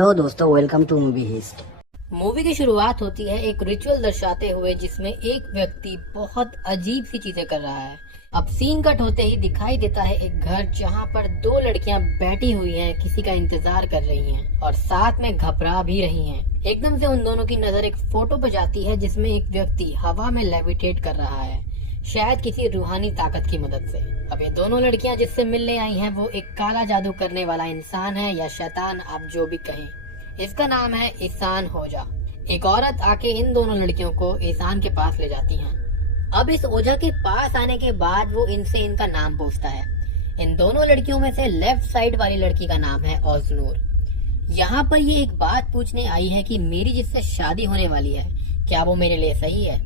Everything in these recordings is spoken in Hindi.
हेलो दोस्तों, welcome to movie hist. Movie की शुरुआत होती है एक रिचुअल दर्शाते हुए जिसमें एक व्यक्ति बहुत अजीब सी चीजें कर रहा है। अब सीन कट होते ही दिखाई देता है एक घर जहां पर दो लड़कियां बैठी हुई हैं, किसी का इंतजार कर रही हैं और साथ में घबरा भी रही हैं। एकदम से उन दोनों की नजर एक फोटो पर जाती है जिसमें एक व्यक्ति हवा में लेविटेट कर रहा है, शायद किसी रूहानी ताकत की मदद से। अब ये दोनों लड़कियां जिससे मिलने आई हैं वो एक काला जादू करने वाला इंसान है या शैतान, आप जो भी कहें। इसका नाम है ईसान होजा। एक औरत आके इन दोनों लड़कियों को ईसान के पास ले जाती हैं। अब इस ओझा के पास आने के बाद वो इनसे इनका नाम पूछता है। इन दोनों लड़कियों में से लेफ्ट साइड वाली लड़की का नाम है ओजनूर। यहाँ पर ये एक बात पूछने आई है कि मेरी जिससे शादी होने वाली है, क्या वो मेरे लिए सही है?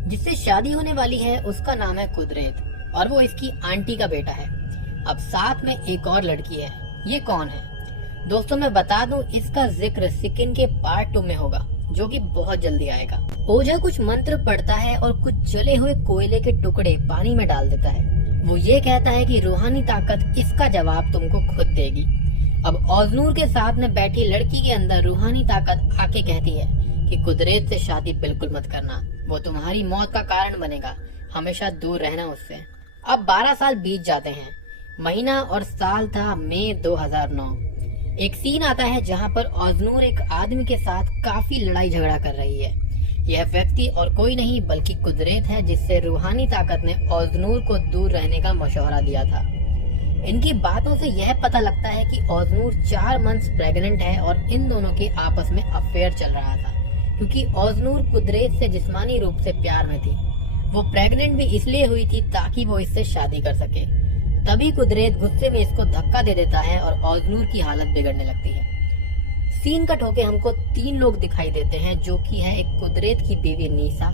जिससे शादी होने वाली है उसका नाम है कुदरत और वो इसकी आंटी का बेटा है। अब साथ में एक और लड़की है, ये कौन है? दोस्तों मैं बता दूं, इसका जिक्र सिकिन के पार्ट 2 में होगा जो कि बहुत जल्दी आएगा। ओझा कुछ मंत्र पढ़ता है और कुछ जले हुए कोयले के टुकड़े पानी में डाल देता है। वो ये कहता है कि रूहानी ताकत इसका जवाब तुमको खुद देगी। अब ओजनूर के साथ में बैठी लड़की के अंदर रूहानी ताकत आके कहती है कि कुदरत से शादी बिल्कुल मत करना, वो तुम्हारी मौत का कारण बनेगा, हमेशा दूर रहना उससे। अब 12 साल बीत जाते हैं। महीना और साल था मई 2009। एक सीन आता है जहां पर ओजनूर एक आदमी के साथ काफी लड़ाई झगड़ा कर रही है। यह व्यक्ति और कोई नहीं बल्कि कुदरत है, जिससे रूहानी ताकत ने ओजनूर को दूर रहने का मशवरा दिया था। इनकी बातों से यह पता लगता है कि ओजनूर 4 मंथ्स प्रेग्नेंट है और इन दोनों के आपस में अफेयर चल रहा था, क्योंकि ओजनूर कुदरत से जिस्मानी रूप से प्यार में थी। वो प्रेग्नेंट भी इसलिए हुई थी ताकि वो इससे शादी कर सके। तभी कुदरत गुस्से में इसको धक्का दे देता है और ओजनूर की हालत बिगड़ने लगती है। सीन कट होके हमको 3 लोग दिखाई देते हैं, जो कि है एक कुदरत की बीवी नीसा,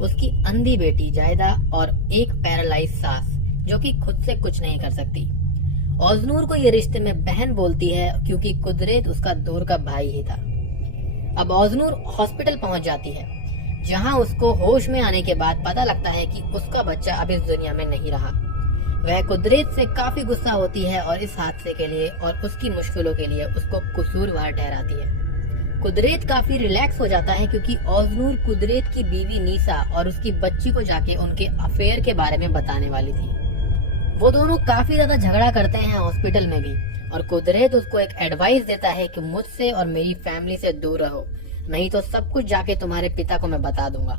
उसकी अंधी बेटी जायदा और एक पैरालाइज सास जो कि खुद से कुछ नहीं कर सकती। ओजनूर को ये रिश्ते में बहन बोलती है क्योंकि कुदरत उसका दूर का भाई ही था। अब ओजनूर हॉस्पिटल पहुंच जाती है, जहां उसको होश में आने के बाद पता लगता है कि उसका बच्चा अब इस दुनिया में नहीं रहा। वह कुदरत से काफी गुस्सा होती है और इस हादसे के लिए और उसकी मुश्किलों के लिए उसको कसूरवार ठहराती है। कुदरत काफी रिलैक्स हो जाता है क्योंकि ओजनूर कुदरत की बीवी नीसा और उसकी बच्ची को जाके उनके अफेयर के बारे में बताने वाली थी। वो दोनों काफी ज्यादा झगड़ा करते हैं हॉस्पिटल में भी, और कुदरत उसको एक एडवाइस देता है कि मुझसे और मेरी फैमिली से दूर रहो, नहीं तो सब कुछ जाके तुम्हारे पिता को मैं बता दूंगा।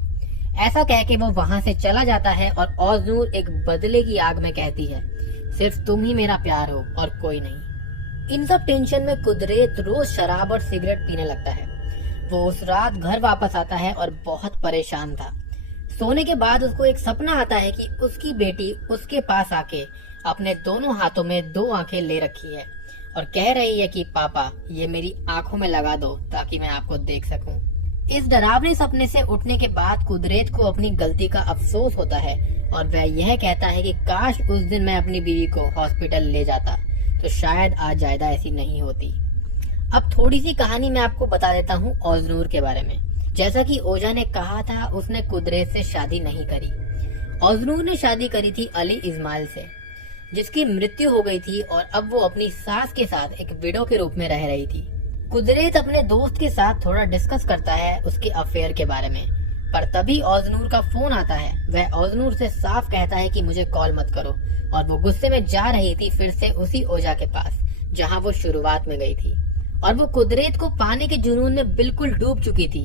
ऐसा कह के वो वहाँ से चला जाता है और ओजनूर एक बदले की आग में कहती है, सिर्फ तुम ही मेरा प्यार हो और कोई नहीं। इन सब टेंशन में कुदरत रोज शराब और सिगरेट पीने लगता है। वो उस रात घर वापस आता है और बहुत परेशान था। सोने के बाद उसको एक सपना आता है कि उसकी बेटी उसके पास आके अपने दोनों हाथों में 2 आंखें ले रखी है और कह रही है कि पापा ये मेरी आंखों में लगा दो ताकि मैं आपको देख सकूं। इस डरावने सपने से उठने के बाद कुदरत को अपनी गलती का अफसोस होता है और वह यह कहता है कि काश उस दिन मैं अपनी बीवी को हॉस्पिटल ले जाता तो शायद आज जायदा ऐसी नहीं होती। अब थोड़ी सी कहानी मैं आपको बता देता हूँ ओजनूर के बारे में। जैसा कि ओझा ने कहा था, उसने कुदरत से शादी नहीं करी। ओजनूर ने शादी करी थी अली इस्माइल से, जिसकी मृत्यु हो गई थी और अब वो अपनी सास के साथ एक विडो के रूप में रह रही थी। कुदरत अपने दोस्त के साथ थोड़ा डिस्कस करता है उसके अफेयर के बारे में, पर तभी ओजनूर का फोन आता है। वह ओजनूर से साफ कहता है कि मुझे कॉल मत करो, और वो गुस्से में जा रही थी फिर से उसी ओझा के पास जहां वो शुरुआत में गई थी, और वो कुदरत को पाने के जुनून में बिल्कुल डूब चुकी थी।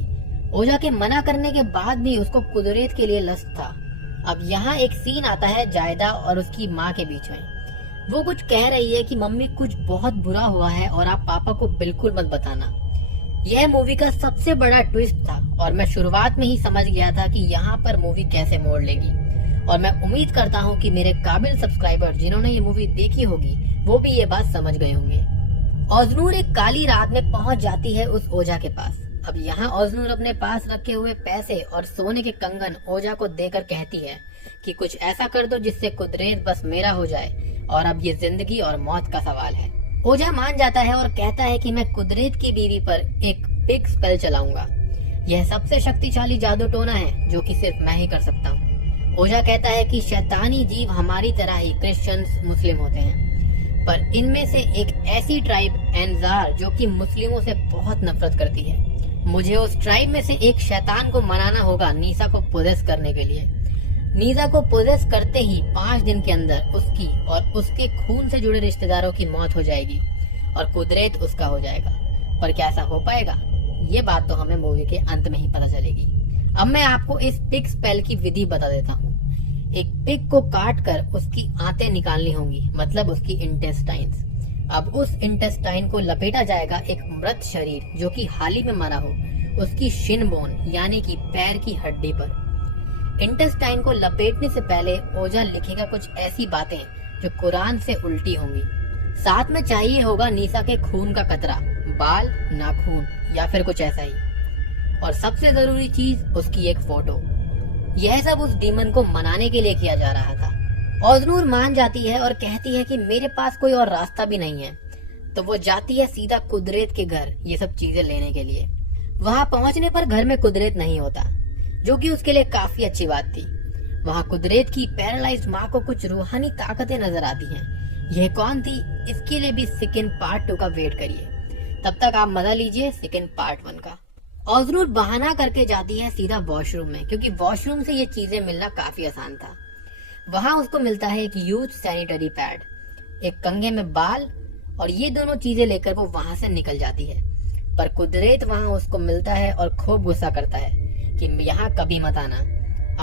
ओझा के मना करने के बाद भी उसको कुदरत के लिए लस्ट था। अब यहाँ एक सीन आता है जायदा और उसकी माँ के बीच में। वो कुछ कह रही है कि मम्मी कुछ बहुत बुरा हुआ है और आप पापा को बिल्कुल मत बताना। यह मूवी का सबसे बड़ा ट्विस्ट था और मैं शुरुआत में ही समझ गया था कि यहाँ पर मूवी कैसे मोड़ लेगी, और मैं उम्मीद करता हूँ कि मेरे काबिल सब्सक्राइबर जिन्होंने ये मूवी देखी होगी वो भी ये बात समझ गए होंगे। ओजनूर एक काली रात में पहुंच जाती है उस ओझा के पास। अब यहाँ ओजनूर अपने पास रखे हुए पैसे और सोने के कंगन ओझा को देकर कहती है कि कुछ ऐसा कर दो जिससे कुदरत बस मेरा हो जाए और अब ये जिंदगी और मौत का सवाल है। ओझा मान जाता है और कहता है कि मैं कुदरत की बीवी पर एक बिग स्पेल चलाऊंगा। यह सबसे शक्तिशाली जादू टोना है जो कि सिर्फ मैं ही कर सकता हूँ। ओझा कहता है कि शैतानी जीव हमारी तरह ही क्रिश्चियंस मुस्लिम होते हैं। पर इनमें से एक ऐसी ट्राइब एनजार जो कि मुस्लिमों से बहुत नफरत करती है। मुझे उस ट्राइब में से एक शैतान को मनाना होगा नीसा को पोजेस करने के लिए। नीसा को पोजेस करते ही 5 दिन के अंदर उसकी और उसके खून से जुड़े रिश्तेदारों की मौत हो जाएगी और कुदरत उसका हो जाएगा। पर क्या ऐसा हो पाएगा? ये बात तो हमें मूवी के अंत में ही पता चलेगी। अब मैं आपको इस पिग स्पेल की विधि बता देता हूँ। एक पिग को काट कर उसकी आंतें निकालनी होंगी, मतलब उसकी इंटेस्टाइन्स। अब उस इंटेस्टाइन को लपेटा जाएगा एक मृत शरीर जो कि हाल ही में मरा हो, उसकी शिन बोन यानी कि पैर की हड्डी पर। इंटेस्टाइन को लपेटने से पहले ओझा लिखेगा कुछ ऐसी बातें जो कुरान से उल्टी होंगी। साथ में चाहिए होगा नीसा के खून का कतरा, बाल, नाखून या फिर कुछ ऐसा ही। और सबसे जरूरी चीज उसकी एक फोटो। यह सब उस डीमन को मनाने के लिए किया जा रहा था। ओजनूर मान जाती है और कहती है कि मेरे पास कोई और रास्ता भी नहीं है। तो वो जाती है सीधा कुदरत के घर ये सब चीजें लेने के लिए। वहां पहुंचने पर घर में कुदरत नहीं होता, जो कि उसके लिए काफी अच्छी बात थी। वहां कुदरत की पैरालाइज्ड माँ को कुछ रूहानी ताकतें नजर आती हैं। यह कौन थी, इसके लिए भी सेकंड पार्ट 2 का वेट करिए। तब तक आप मजा लीजिए सेकंड पार्ट 1 का। ओजनूर बहाना करके जाती है सीधा वॉशरूम में, क्योंकि वॉशरूम से ये चीजें मिलना काफी आसान था। वहां उसको मिलता है एक यूज सैनिटरी पैड, एक कंघे में बाल, और ये दोनों चीजें लेकर वो वहां से निकल जाती है। पर कुदरत वहां उसको मिलता है और खूब गुस्सा करता है कि यहाँ कभी मत आना।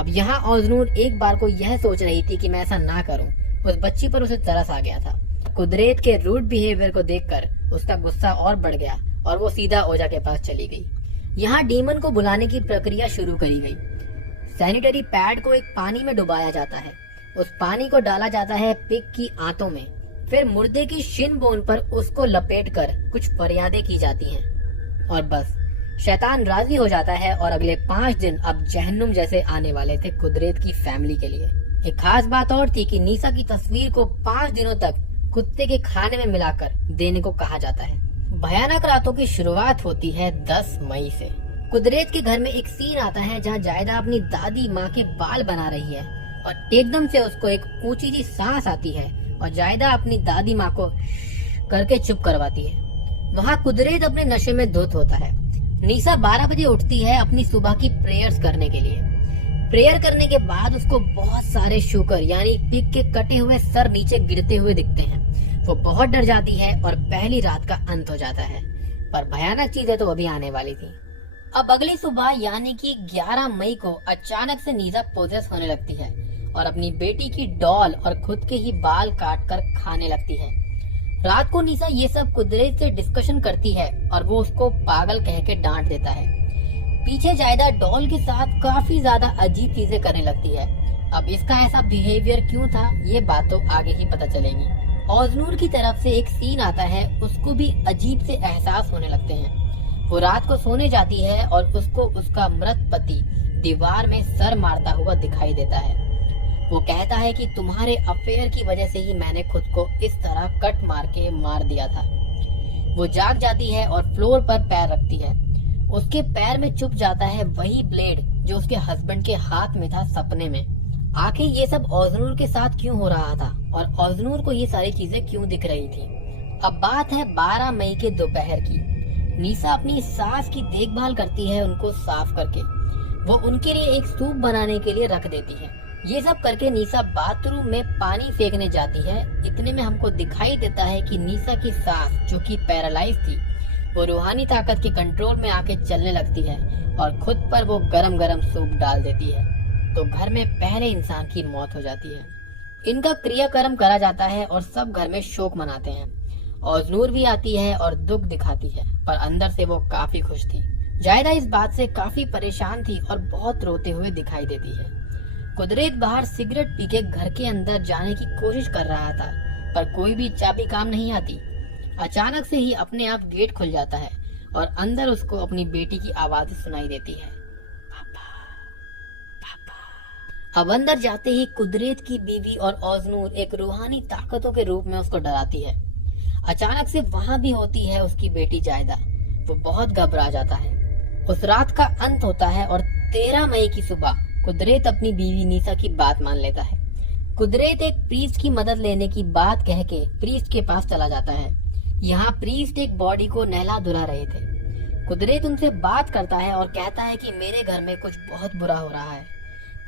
अब यहाँ ओजनूर एक बार को यह सोच रही थी कि मैं ऐसा ना करूं। उस बच्ची पर उसे तरस आ गया था। कुदरत के रूड बिहेवियर को देखकर उसका गुस्सा और बढ़ गया और वो सीधा ओझा के पास चली गई। यहाँ डीमन को बुलाने की प्रक्रिया शुरू करी गई। सैनिटरी पैड को एक पानी में डुबाया जाता है। उस पानी को डाला जाता है पिग की आंतों में। फिर मुर्दे की शिन बोन पर उसको लपेटकर कुछ फरियादें की जाती हैं और बस शैतान राजी हो जाता है। और अगले 5 दिन अब जहन्नुम जैसे आने वाले थे कुदरत की फैमिली के लिए। एक खास बात और थी कि नीसा की तस्वीर को 5 दिनों तक कुत्ते के खाने में मिलाकर देने को कहा जाता है। भयानक रातों की शुरुआत होती है 10 मई से। कुदरत के घर में एक सीन आता है जहाँ जायदा अपनी दादी माँ के बाल बना रही है और एकदम से उसको एक ऊंची सी सांस आती है और जायदा अपनी दादी माँ को करके चुप करवाती है। वहाँ कुदरत अपने नशे में धुत होता है। नीसा 12 बजे उठती है अपनी सुबह की प्रेयर्स करने के लिए। प्रेयर करने के बाद उसको बहुत सारे शुकर यानी पिग के कटे हुए सर नीचे गिरते हुए दिखते हैं। वो बहुत डर जाती है और पहली रात का अंत हो जाता है। पर भयानक चीजें तो अभी आने वाली थी। अब अगली सुबह यानी कि 11 मई को अचानक से नीसा पोजेस होने लगती है और अपनी बेटी की डॉल और खुद के ही बाल काट कर खाने लगती है। रात को नीसा ये सब कुदरत से डिस्कशन करती है और वो उसको पागल कह के डांट देता है। पीछे जायदा डॉल के साथ काफी ज्यादा अजीब चीजें करने लगती है। अब इसका ऐसा बिहेवियर क्यों था, ये बात तो आगे ही पता चलेगी। ओजनूर की तरफ से एक सीन आता है, उसको भी अजीब से एहसास होने लगते हैं। वो रात को सोने जाती है और उसको उसका मृत पति दीवार में सर मारता हुआ दिखाई देता है। वो कहता है कि तुम्हारे अफेयर की वजह से ही मैंने खुद को इस तरह कट मार के मार दिया था। वो जाग जाती है और फ्लोर पर पैर रखती है। उसके पैर में चुप जाता है वही ब्लेड जो उसके हस्बैंड के हाथ में था सपने में। आखिर ये सब ओजनूर के साथ क्यों हो रहा था और ओजनूर को ये सारी चीजें क्यों दिख रही थी? अब बात है 12 मई के दोपहर की। नीसा अपनी सास की देखभाल करती है, उनको साफ करके। वो उनके लिए एक सूप बनाने के लिए रख देती है। ये सब करके नीसा बाथरूम में पानी फेंकने जाती है। इतने में हमको दिखाई देता है कि नीसा की सास जो कि पैरालाइज थी, वो रूहानी ताकत के कंट्रोल में आके चलने लगती है और खुद पर वो गरम गरम सूप डाल देती है। तो घर में पहले इंसान की मौत हो जाती है। इनका क्रियाक्रम करा जाता है और सब घर में शोक मनाते हैं। ओजनूर भी आती है और दुख दिखाती है, पर अंदर से वो काफी खुश थी। जायदा इस बात से काफी परेशान थी और बहुत रोते हुए दिखाई देती है। कुदरत बाहर सिगरेट पी के घर के अंदर जाने की कोशिश कर रहा था, पर कोई भी चाबी काम नहीं आती। अचानक से ही अपने आप गेट खुल जाता है और अंदर उसको अपनी बेटी की आवाज सुनाई देती है, पापा, पापा। अब अंदर जाते ही कुदरत की बीवी और ओजनूर एक रूहानी ताकतों के रूप में उसको डराती है। अचानक से वहाँ भी होती है उसकी बेटी जायदा। वो बहुत घबरा जाता है। उस रात का अंत होता है और 13 मई की सुबह कुदरत अपनी बीवी नीसा की बात मान लेता है। कुदरत एक प्रीस्ट की मदद लेने की बात कह के प्रीस्ट के पास चला जाता है। यहाँ प्रीस्ट एक बॉडी को नहला धुला रहे थे। कुदरत उनसे बात करता है और कहता है कि मेरे घर में कुछ बहुत बुरा हो रहा है।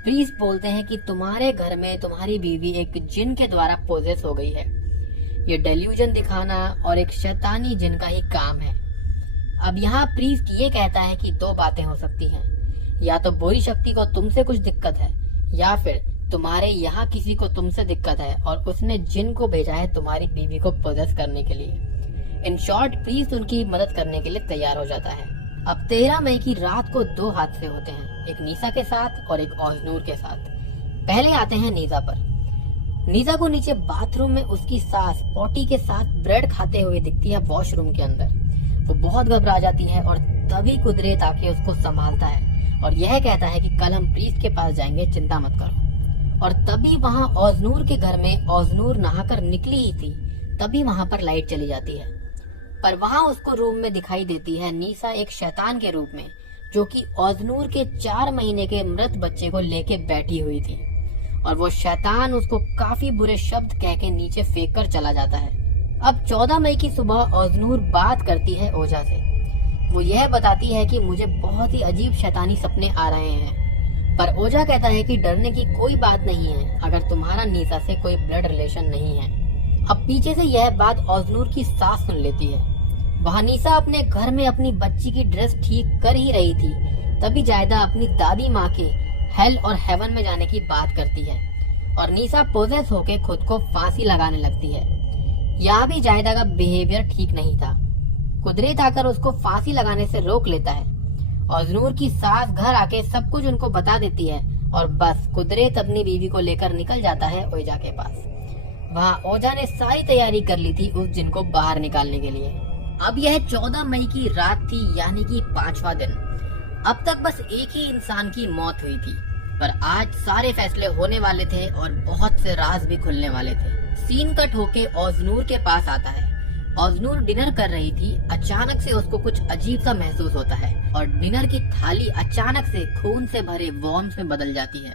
प्रीस्ट बोलते हैं कि तुम्हारे घर में तुम्हारी बीवी एक जिन के द्वारा पोजेस हो गई है। ये डेल्यूजन दिखाना और एक शैतानी जिन का ही काम है। अब यहाँ प्रीस्ट ये कहता है कि दो बातें हो सकती हैं, या तो बुरी शक्ति को तुमसे कुछ दिक्कत है, या फिर तुम्हारे यहाँ किसी को तुमसे दिक्कत है और उसने जिन को भेजा है तुम्हारी बीवी को पोजेस करने के लिए। इन शॉर्ट प्रीस्ट उनकी मदद करने के लिए तैयार हो जाता है। अब 13 मई की रात को दो हादसे होते हैं, एक नीसा के साथ और एक ओजनूर के साथ। पहले आते हैं नीसा पर। नीसा को नीचे बाथरूम में उसकी सास पॉटी के साथ ब्रेड खाते हुए दिखती है वॉशरूम के अंदर। वो बहुत घबरा जाती है और तभी कुदरत आके उसको संभालता है और यह कहता है कि कल हम प्रीस्ट के पास जाएंगे, चिंता मत करो। और तभी वहाँ ओजनूर के घर में ओजनूर नहाकर निकली ही थी, तभी वहाँ पर लाइट चली जाती है। पर वहाँ उसको रूम में दिखाई देती है नीसा एक शैतान के रूप में, जो कि ओजनूर के 4 महीने के मृत बच्चे को लेके बैठी हुई थी। और वो शैतान उसको काफी बुरे शब्द कह के नीचे फेंक कर चला जाता है। अब 14 मई की सुबह ओजनूर बात करती है ओजा से। वो यह बताती है कि मुझे बहुत ही अजीब शैतानी सपने आ रहे हैं, पर ओजा कहता है कि डरने की कोई बात नहीं है अगर तुम्हारा नीसा से कोई ब्लड रिलेशन नहीं है। अब पीछे से यह बात ओजनूर की सास सुन लेती है। वहाँ नीसा अपने घर में अपनी बच्ची की ड्रेस ठीक कर ही रही थी, तभी जायदा अपनी दादी माँ के हेल और हेवन में जाने की बात करती है और नीसा पोजेस होके खुद को फांसी लगाने लगती है। यहाँ भी जायदा का बिहेवियर ठीक नहीं था। कुदरत आकर उसको फांसी लगाने से रोक लेता है। ओजनूर की सास घर आके सब कुछ उनको बता देती है और बस कुदरत अपनी बीवी को लेकर निकल जाता है ओजा के पास। वहाँ ओजा ने सारी तैयारी कर ली थी उस जिन को बाहर निकालने के लिए। अब यह 14 मई की रात थी, यानी कि 5वां दिन। अब तक बस एक ही इंसान की मौत हुई थी, पर आज सारे फैसले होने वाले थे और बहुत से राज भी खुलने वाले थे। सीन कट होके ओजनूर के पास आता है। ओजनूर डिनर कर रही थी, अचानक से उसको कुछ अजीब सा महसूस होता है और डिनर की थाली अचानक से खून से भरे वॉर्म्स में बदल जाती है।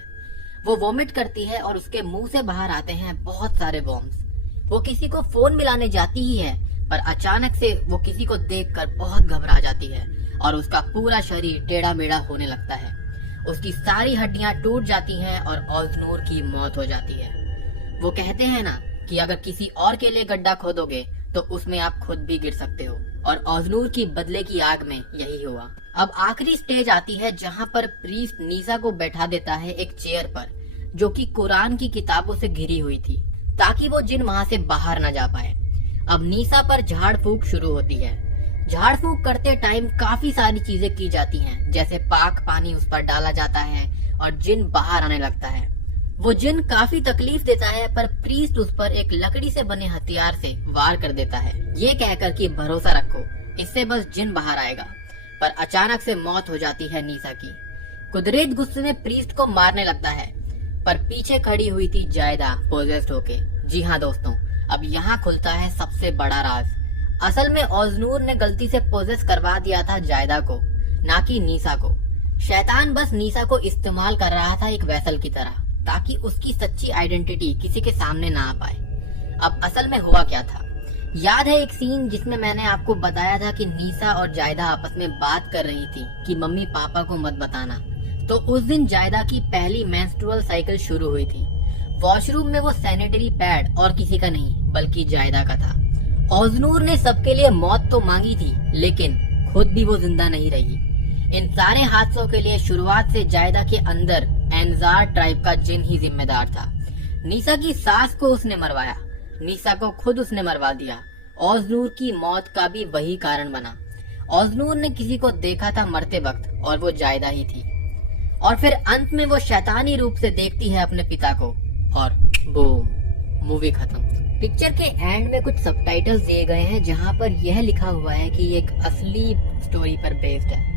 वो वोमिट करती है और उसके मुंह से बाहर आते हैं बहुत सारे वॉर्म्स। वो किसी को फोन मिलाने जाती ही है, पर अचानक से वो किसी को देखकर बहुत घबरा जाती है और उसका पूरा शरीर टेढ़ा मेढ़ा होने लगता है। उसकी सारी हड्डियां टूट जाती हैं और ओजनूर की मौत हो जाती है। वो कहते हैं ना कि अगर किसी और के लिए गड्ढा खोदोगे तो उसमें आप खुद भी गिर सकते हो, और ओजनूर की बदले की आग में यही हुआ। अब आखिरी स्टेज आती है जहाँ पर प्रीस्ट नीसा को बैठा देता है एक चेयर पर, जो कि कुरान की किताबों से घिरी हुई थी, ताकि वो जिन वहाँ से बाहर न जा पाए। अब नीसा पर झाड़ फूक शुरू होती है। झाड़ फूक करते टाइम काफी सारी चीजें की जाती हैं, जैसे पाक पानी उस पर डाला जाता है और जिन बाहर आने लगता है। वो जिन काफी तकलीफ देता है, पर प्रीस्ट उस पर एक लकड़ी से बने हथियार से वार कर देता है, ये कहकर कि भरोसा रखो, इससे बस जिन बाहर आएगा। पर अचानक से मौत हो जाती है नीसा की। कुदरत गुस्से में प्रीस्ट को मारने लगता है, पर पीछे खड़ी हुई थी जायदा पोजेस्ड होके। जी हाँ दोस्तों, अब यहाँ खुलता है सबसे बड़ा राज। असल में ओजनूर ने गलती से पोजेस करवा दिया था जायदा को, ना कि नीसा को। शैतान बस नीसा को इस्तेमाल कर रहा था एक वेसल की तरह, ताकि उसकी सच्ची आइडेंटिटी किसी के सामने ना आ पाए। अब असल में हुआ क्या था? याद है एक सीन जिसमें मैंने आपको बताया था कि नीसा और जायदा आपस में बात कर रही थी कि मम्मी पापा को मत बताना। तो उस दिन जायदा की पहली मेंस्ट्रुअल साइकिल शुरू हुई थी। वॉशरूम में वो सैनिटरी पैड और किसी का नहीं बल्कि जायदा का था। ओजनूर ने सबके लिए मौत तो मांगी थी, लेकिन खुद भी वो जिंदा नहीं रही। इन सारे हादसों के लिए शुरुआत से जायदा के अंदर एनजार ट्राइब का जिन ही जिम्मेदार था। नीसा की सास को उसने मरवाया, नीसा को खुद उसने मरवा दिया। ओजनूर की मौत का भी वही कारण बना। ओजनूर ने किसी को देखा था मरते वक्त और वो जायदा ही थी। और फिर अंत में वो शैतानी रूप से देखती है अपने पिता को और बूम, मूवी खत्म। पिक्चर के एंड में कुछ सबटाइटल्स दिए गए हैं जहाँ पर यह लिखा हुआ है कि एक असली स्टोरी पर बेस्ड है।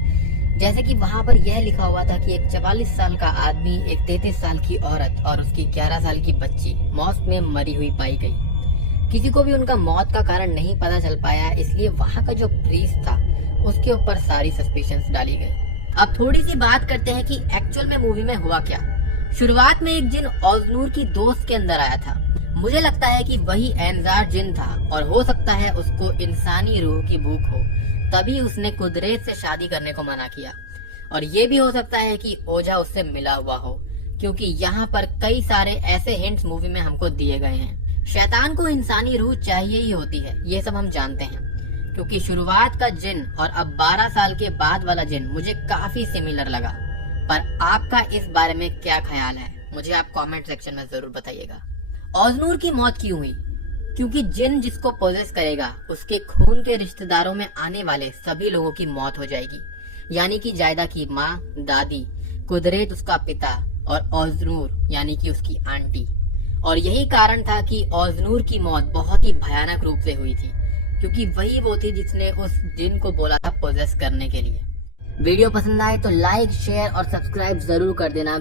जैसे कि वहाँ पर यह लिखा हुआ था कि एक 44 साल का आदमी, एक 33 साल की औरत और उसकी 11 साल की बच्ची मॉस्क में मरी हुई पाई गई। किसी को भी उनका मौत का कारण नहीं पता चल पाया, इसलिए वहाँ का जो प्रीस्ट था उसके ऊपर सारी सस्पिशंस डाली गई। अब थोड़ी सी बात करते हैं कि एक्चुअल में मूवी में हुआ क्या। शुरुआत में एक जिन ओजनूर की दोस्त के अंदर आया था। मुझे लगता है कि वही एनजार जिन था और हो सकता है उसको इंसानी रूह की भूख हो, तभी उसने कुदरत से शादी करने को मना किया। और ये भी हो सकता है कि ओझा उससे मिला हुआ हो, क्योंकि यहाँ पर कई सारे ऐसे हिंट्स मूवी में हमको दिए गए हैं। शैतान को इंसानी रूह चाहिए ही होती है, ये सब हम जानते हैं, क्योंकि शुरुआत का जिन और अब 12 साल के बाद वाला जिन मुझे काफी सिमिलर लगा। पर आपका इस बारे में क्या ख्याल है, मुझे आप कमेंट सेक्शन में जरूर बताइएगा। ओजनूर की मौत क्यों हुई? क्योंकि जिन जिसको पोजेस करेगा उसके खून के रिश्तेदारों में आने वाले सभी लोगों की मौत हो जाएगी, यानी कि जायदा की माँ, दादी, कुदरत उसका पिता और ओजनूर यानी कि उसकी आंटी। और यही कारण था कि ओजनूर की मौत बहुत ही भयानक रूप से हुई थी, क्योंकि वही वो थी जिसने उस जिन को बोला था पोजेस करने के लिए। वीडियो पसंद आए तो लाइक, शेयर और सब्सक्राइब जरूर कर देना।